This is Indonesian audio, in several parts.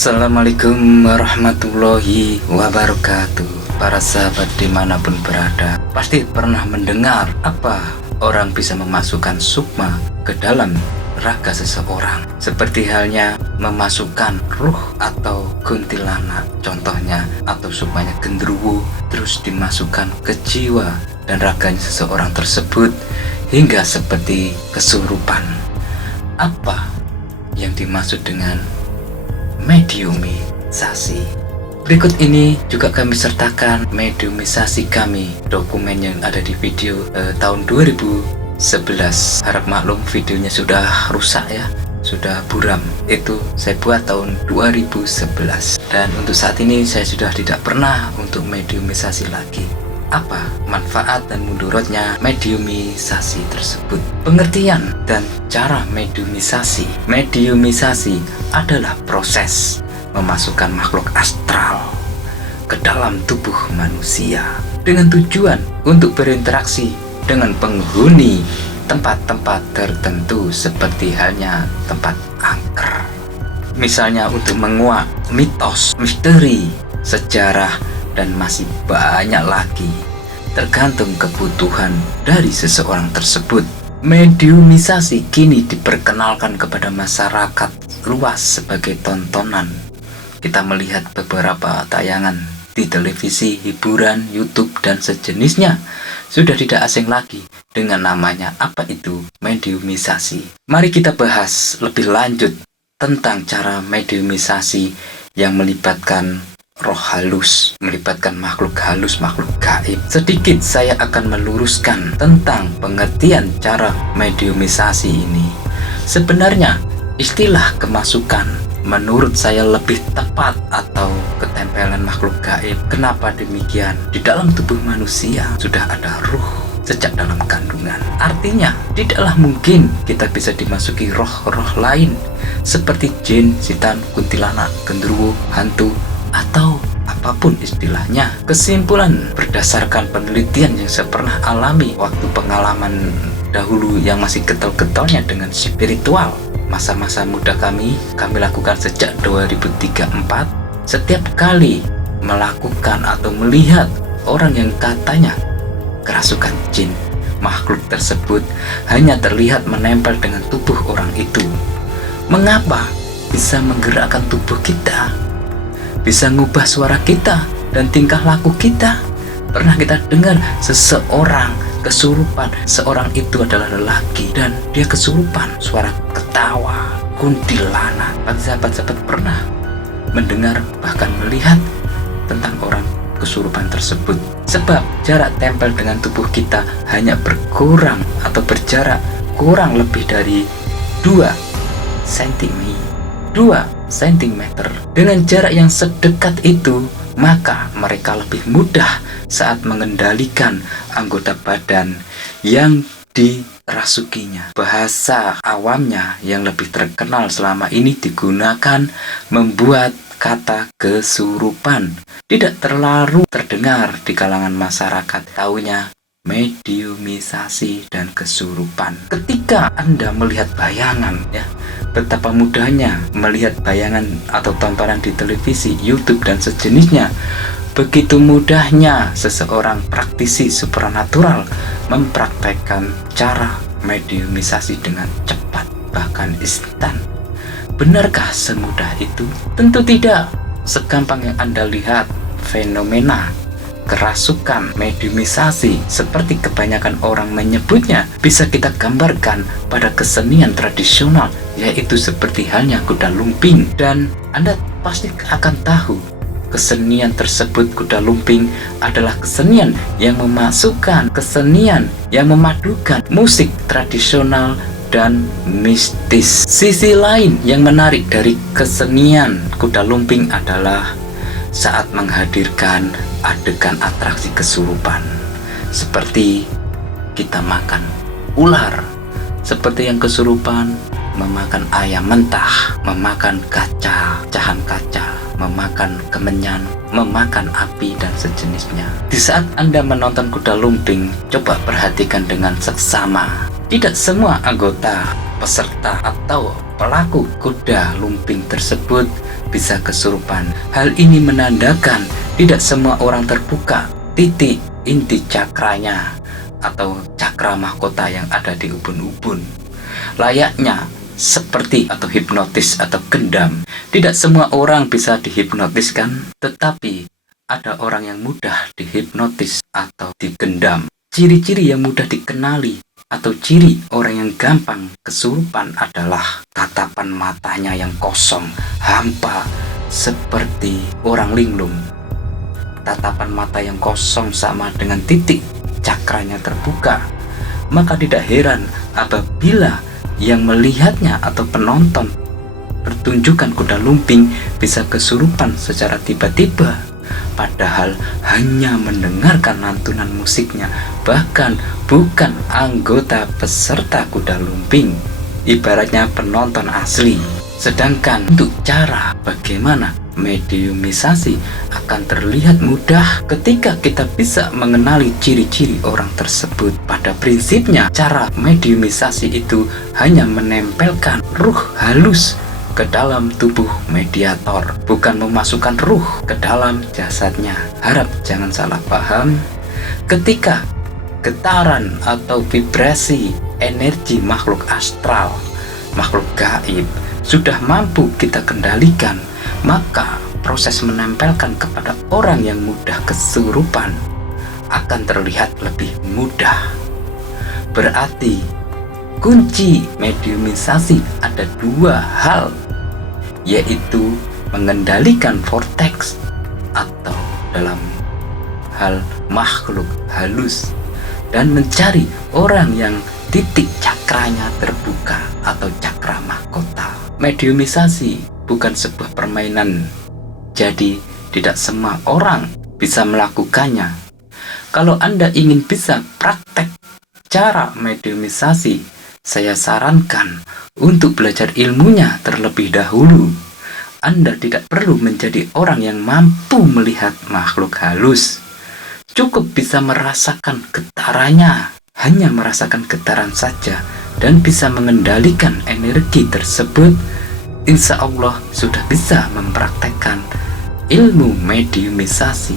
Assalamualaikum warahmatullahi wabarakatuh. Para sahabat dimanapun berada, pasti pernah mendengar apa orang bisa memasukkan sukma ke dalam raga seseorang, seperti halnya memasukkan ruh atau kuntilanak contohnya, atau sukmanya genderuwo terus dimasukkan ke jiwa dan raganya seseorang tersebut hingga seperti kesurupan. Apa yang dimaksud dengan mediumisasi? Berikut ini juga kami sertakan mediumisasi kami, dokumen yang ada di video tahun 2011. Harap maklum videonya sudah rusak ya, sudah buram. Itu saya buat tahun 2011. Dan untuk saat ini saya sudah tidak pernah untuk mediumisasi lagi. Apa manfaat dan mudaratnya mediumisasi tersebut? Pengertian dan cara mediumisasi. Mediumisasi adalah proses memasukkan makhluk astral ke dalam tubuh manusia dengan tujuan untuk berinteraksi dengan penghuni tempat-tempat tertentu, seperti halnya tempat angker. Misalnya untuk menguak mitos, misteri, sejarah, dan masih banyak lagi, tergantung kebutuhan dari seseorang tersebut. Mediumisasi kini diperkenalkan kepada masyarakat luas sebagai tontonan. Kita melihat beberapa tayangan di televisi, hiburan, YouTube, dan sejenisnya. Sudah tidak asing lagi dengan namanya apa itu mediumisasi. Mari kita bahas lebih lanjut tentang cara mediumisasi yang melibatkan roh halus, melibatkan makhluk halus, makhluk gaib. Sedikit saya akan meluruskan tentang pengertian cara mediumisasi ini. Sebenarnya istilah kemasukan menurut saya lebih tepat, atau ketempelan makhluk gaib. Kenapa demikian? Di dalam tubuh manusia sudah ada ruh sejak dalam kandungan. Artinya tidaklah mungkin kita bisa dimasuki roh-roh lain seperti jin, setan, kuntilanak, genderuwo, hantu, atau apapun istilahnya. Kesimpulan berdasarkan penelitian yang saya pernah alami waktu pengalaman dahulu yang masih getol-getolnya dengan spiritual, masa-masa muda kami lakukan sejak 2003-2004. Setiap kali melakukan atau melihat orang yang katanya kerasukan jin, makhluk tersebut hanya terlihat menempel dengan tubuh orang itu. Mengapa bisa menggerakkan tubuh kita, bisa ngubah suara kita dan tingkah laku kita? Pernah kita dengar seseorang kesurupan, seorang itu adalah lelaki dan dia kesurupan, suara ketawa, kuntilanak. Bagi sahabat-sahabat pernah mendengar bahkan melihat tentang orang kesurupan tersebut? Sebab jarak tempel dengan tubuh kita hanya berkurang atau berjarak kurang lebih dari 2 cm. Dengan jarak yang sedekat itu, maka mereka lebih mudah saat mengendalikan anggota badan yang dirasukinya. Bahasa awamnya yang lebih terkenal selama ini digunakan membuat kata kesurupan. Tidak terlalu terdengar di kalangan masyarakat. Taunya mediumisasi dan kesurupan. Ketika Anda melihat bayangan, ya, betapa mudahnya melihat bayangan atau tontonan di televisi, YouTube, dan sejenisnya. Begitu mudahnya seseorang praktisi supranatural mempraktekkan cara mediumisasi dengan cepat, bahkan instan. Benarkah semudah itu? Tentu tidak segampang yang Anda lihat. Fenomena kerasukan, mediumisasi, seperti kebanyakan orang menyebutnya, bisa kita gambarkan pada kesenian tradisional, yaitu seperti halnya kuda lumping. Dan Anda pasti akan tahu kesenian tersebut, kuda lumping, adalah kesenian yang memasukkan, kesenian yang memadukan musik tradisional dan mistis. Sisi lain yang menarik dari kesenian kuda lumping adalah saat menghadirkan adegan atraksi kesurupan, seperti kita makan ular, seperti yang kesurupan memakan ayam mentah, memakan kaca, pecahan kaca, memakan kemenyan, memakan api, dan sejenisnya. Di saat Anda menonton kuda lumping, coba perhatikan dengan seksama. Tidak semua anggota, peserta, atau pelaku kuda lumping tersebut bisa kesurupan. Hal ini menandakan tidak semua orang terbuka titik inti cakranya atau cakra mahkota yang ada di ubun-ubun. Layaknya seperti atau hipnotis atau gendam. Tidak semua orang bisa dihipnotiskan, tetapi ada orang yang mudah dihipnotis atau digendam. Ciri-ciri yang mudah dikenali atau ciri orang yang gampang kesurupan adalah tatapan matanya yang kosong, hampa, seperti orang linglung. Tatapan mata yang kosong sama dengan titik cakranya terbuka. Maka tidak heran apabila yang melihatnya atau penonton pertunjukan kuda lumping bisa kesurupan secara tiba-tiba, padahal hanya mendengarkan lantunan musiknya, bahkan bukan anggota peserta kuda lumping, ibaratnya penonton asli. Sedangkan untuk cara bagaimana mediumisasi akan terlihat mudah ketika kita bisa mengenali ciri-ciri orang tersebut. Pada prinsipnya, cara mediumisasi itu hanya menempelkan ruh halus ke dalam tubuh mediator, bukan memasukkan ruh ke dalam jasadnya. Harap jangan salah paham. Ketika getaran atau vibrasi energi makhluk astral, makhluk gaib sudah mampu kita kendalikan, maka proses menempelkan kepada orang yang mudah kesurupan akan terlihat lebih mudah. Berarti kunci mediumisasi ada dua hal, yaitu mengendalikan vortex atau dalam hal makhluk halus, dan mencari orang yang titik cakranya terbuka atau cakra mahkota. Mediumisasi bukan sebuah permainan, jadi tidak semua orang bisa melakukannya. Kalau Anda ingin bisa praktek cara mediumisasi, saya sarankan untuk belajar ilmunya terlebih dahulu. Anda tidak perlu menjadi orang yang mampu melihat makhluk halus. Cukup bisa merasakan getarannya, hanya merasakan getaran saja, dan bisa mengendalikan energi tersebut. Insya Allah sudah bisa mempraktekkan ilmu mediumisasi.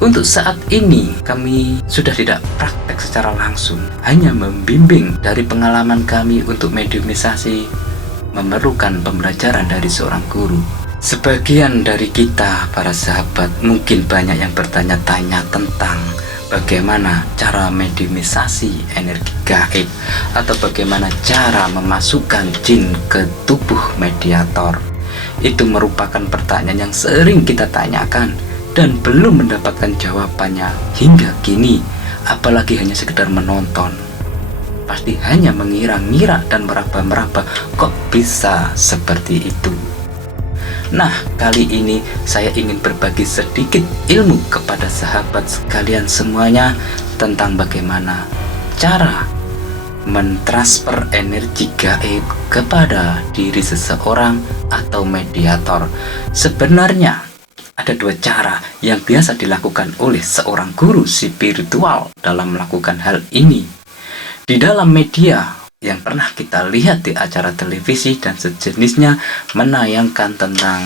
Untuk saat ini kami sudah tidak praktek secara langsung, hanya membimbing. Dari pengalaman kami untuk mediumisasi memerlukan pembelajaran dari seorang guru. Sebagian dari kita para sahabat mungkin banyak yang bertanya-tanya tentang bagaimana cara mediumisasi energi gaib, atau bagaimana cara memasukkan jin ke tubuh mediator. Itu merupakan pertanyaan yang sering kita tanyakan dan belum mendapatkan jawabannya hingga kini. Apalagi hanya sekedar menonton, pasti hanya mengira-ngira dan meraba-meraba, kok bisa seperti itu. Nah, kali ini saya ingin berbagi sedikit ilmu kepada sahabat sekalian semuanya tentang bagaimana cara mentransfer energi gaib kepada diri seseorang atau mediator. Sebenarnya ada dua cara yang biasa dilakukan oleh seorang guru spiritual dalam melakukan hal ini. Di dalam media yang pernah kita lihat di acara televisi dan sejenisnya menayangkan tentang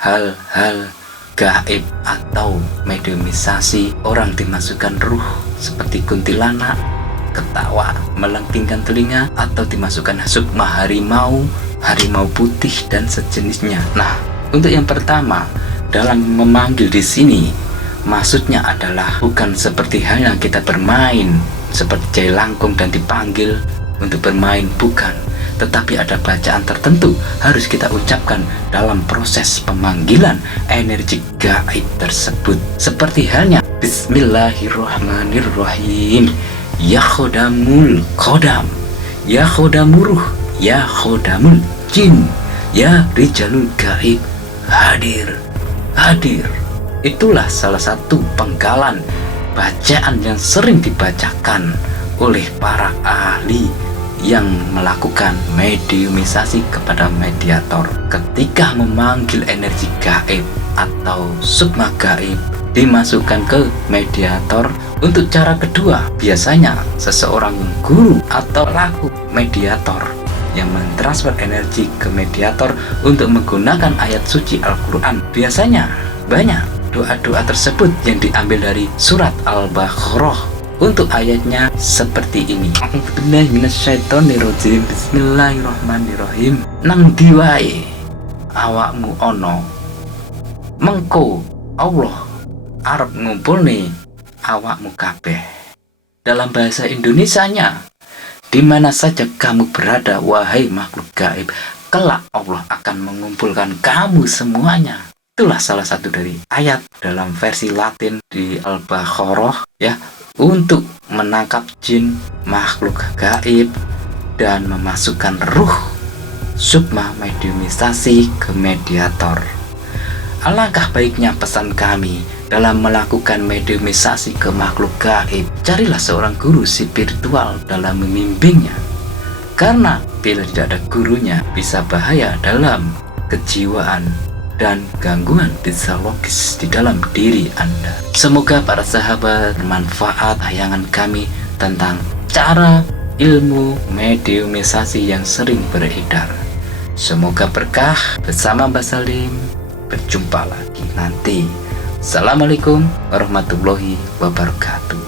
hal-hal gaib atau mediumisasi, orang dimasukkan ruh seperti kuntilanak, ketawa, melengkingkan telinga, atau dimasukkan sukma harimau, harimau putih dan sejenisnya. Nah, untuk yang pertama, dalam memanggil di sini maksudnya adalah bukan seperti halnya kita bermain seperti jailangkung dan dipanggil untuk bermain, bukan, tetapi ada bacaan tertentu harus kita ucapkan dalam proses pemanggilan energi gaib tersebut. Seperti halnya Bismillahirrahmanirrahim, ya khodamul khodam, ya khodamuruh, ya khodamul jin, ya rijalul gaib, hadir, hadir. Itulah salah satu penggalan bacaan yang sering dibacakan oleh para ahli yang melakukan mediumisasi kepada mediator. Ketika memanggil energi gaib atau sukma gaib dimasukkan ke mediator. Untuk cara kedua, biasanya seseorang guru atau pelaku mediator yang mentransfer energi ke mediator untuk menggunakan ayat suci Al-Quran. Biasanya banyak doa-doa tersebut yang diambil dari surat Al-Baqarah. Untuk ayatnya seperti ini. Bismillahirrahmanirrahim. Nang diwae awakmu ono mengko Allah arep ngumpulne awakmu kabeh. Dalam bahasa Indonesianya, di mana saja kamu berada wahai makhluk gaib, kelak Allah akan mengumpulkan kamu semuanya. Itulah salah satu dari ayat dalam versi Latin di Al-Baqarah ya, untuk menangkap jin, makhluk gaib, dan memasukkan ruh sukma mediumisasi ke mediator. Alangkah baiknya pesan kami dalam melakukan mediumisasi ke makhluk gaib, carilah seorang guru spiritual dalam membimbingnya. Karena bila tidak ada gurunya, bisa bahaya dalam kejiwaan dan gangguan psikologis di dalam diri Anda. Semoga para sahabat bermanfaat tayangan kami tentang cara ilmu mediumisasi yang sering beredar. Semoga berkah. Bersama Mbak Salim, berjumpa lagi nanti. Assalamualaikum warahmatullahi wabarakatuh.